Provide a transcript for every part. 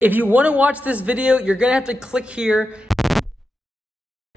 If you want to watch this video, you're going to have to click here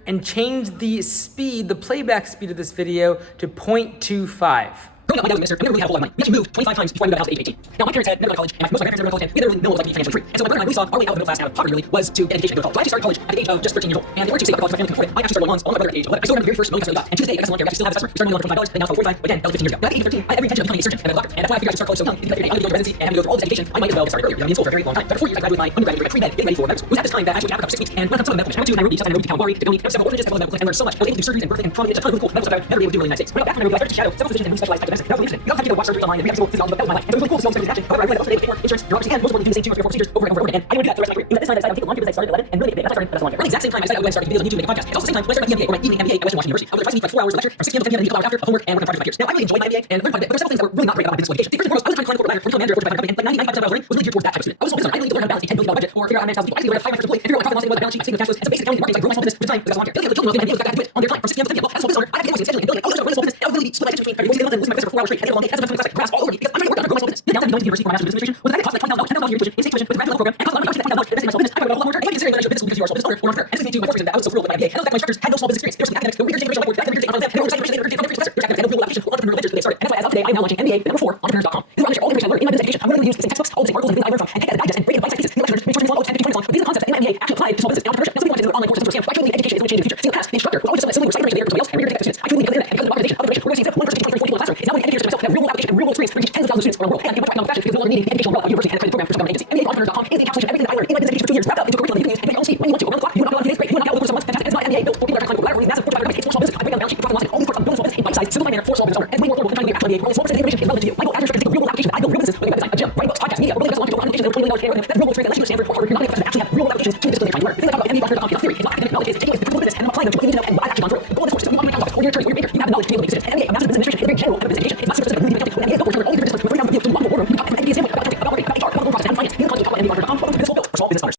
and change the speed, the playback speed of this video to 0.25. Growing up, my dad was a minister, and we never really had a whole lot of money. We actually moved 25 times before I moved out of the house at age 18. Now, my parents had never gone to college, and most of my grandparents never gone to college, and we literally knew what it was like to be financially free. And so my brother and I, we saw our way out of the middle class, out of poverty really, was to get education and go to college. So I actually started college at the age of just 13 years old. And the emergency college, my family couldn't afford it. I actually started on my brother at the age of 11. I still remember the very first million customer we got. And to this day, I got someone here, we actually still have this customer. We started million for $25, and now it's $45, but again, that was 15 years ago. Now at the age of 13, I had every intention of becoming a surgeon and a doctor. And that's why I figured I should start college so young. Because every day I wanted to go to residency and having to go through all this education, I might as well start earlier. I've been in school for a very long time. But for 4 years, I graduated with my undergraduate degree, I pre-med, getting ready for medical school. It was at this time that I actually went to Africa for 6 weeks, and when I come to medical mission, I went to Nairobi, just outside Nairobi, town Bari, to go meet several orphanages, as well as medical clinics, and learned so much. I was able to do surgeries and birthing and trauma, and just a ton of really cool medical stuff I would never be able to do really in the United States. When I got back from Nairobi, I started to shadow several physicians and who specialized academics. That was really interesting. You don't have to watch surgeries online and read physical physiology, but that was my life. And so it was really cool to see all this action. However, I realized I wasn't able to pay for insurance, bureaucracy, and most importantly, do the same 2 or 3 or 4 procedures over and over and over again. And I didn't want to do that for the rest of my career. It was at this time that I decided I would take a long because I started at 11 and really get big. That's how I started. That's how long. Around the exact same time I decided I would start making videos on YouTube and make a podcast. It's also the same time when I started my MBA or my evening MBA at Western Washington University. I would twice a week, like 4 hours of lecture from 6 p.m. to 10 p.m. and a couple hours after of homework and working on projects for 5 years. Now, I really enjoyed my MBA and learned quite a bit, but there were several things that were really not great about my business education. First and foremost, I was trying to climb the corporate ladder for become a manager of a Fortune 500 company, and like 95% of what I was learning was really geared towards that type of student. I was a small business owner. I really need to learn how to balance a $10 billion budget or figure out how to manage 1,000 people. I need to learn how to hire my first employee and figure out what profit and loss they was, balance sheet, statement of cash flows, and some basic accounting and marketing. So I grew my small business to the time because I was a volunteer. The children of the MBA I had to do it on their time from 6 p.m. to 10 p.m. Well, as a small business owner, I have to get invoicing, scheduling, and billing. I was trying to run a small business. I would really split my attention between every single month and losing my business for 4 hours straight and get a long day. That's a classic grass all over me because I'm trying to work on to grow my small business. Then now that I'm going to university for my master's in business administration was the fact that it cost like $20,000 a year tuition, in-state tuition with a graduate level program, and cost a lot of money. I was spending $20,000 investing in my small business. I probably got a lot more return. And considering that I should business school because you are a small business owner or entrepreneur. And this leads me to my first reason that I was so thrilled with my MBA. And the fact my instructors had no small business experience. They were academics, they were regurgitating information on whiteboard, they were regurgitating on them, they were regurgitating information from their professor. There's academics, no real application, entrepreneur ledgers that they started. And that's why as of today, I am now launching MBA number 4, entrepreneurs.com. This is where I'm going to share all the information I learned in my business education. I'm going to use the same textbooks, all the same articles and things I learned from, and take that as a digest and break it into bite-sized pieces, make lectures, make sure it's long, 10, 15, 20 long. But these are the concepts that in my MBA actually apply to small business and entrepreneurship. Now, some people want to do online courses for scam. I truly believe education is going to change the future. See, in the past, the instructor was always just assuming we're citing their whales and we're going to take that to students. I truly believe because of the internet and because of democratization of information, we're going to see that one person teaching 30, 40 people in a classroom is now going to educate myself and have real world application and real world experience for teach tens of thousands of students around the world. And in much economic fashion because we all need educational umbrella, university and accredited program for some government agency. MBA entrepreneurs.com is the encapsulation of everything that I learned in my business education for 2 years wrapped up into a curriculum that you can use and make your own speed when you want to around the clock. You want to knock out on today's great. You want to knock out over the course of months, fantastic. It's my MBA built for people that are trying to climb the ladder, massive Fortune 500 companies. It's for small business. I break down the balance sheet, profit and loss, and all these parts of building a small business in bite-sized, simple manner for small business owner. And it's way more affordable than trying to get actual MBA. We're small business information is relevant to you. I go after take a real world application that I build real business, whether it's a gym, writing books, podcasts, media, or really just launching applications that are $20 million that real world trade that lets you Stanford or Harvard. You're not even actually have real world applications to the discipline you're trying to learn. Things I talk about MBA entrepreneur.com is not theory. It's not academic knowledge. It's taking this principle business and applying them to what you need to know and what I've actually gone through. The goal of this course is that you want to become a attorney or your maker. You have the knowledge to be able to make decisions. And MBA, a master's in business administration, is very general kind of business education. It's not super specific. It's all the different disciplines. With 3,000 videos to walk the boardroom. You got an MBA example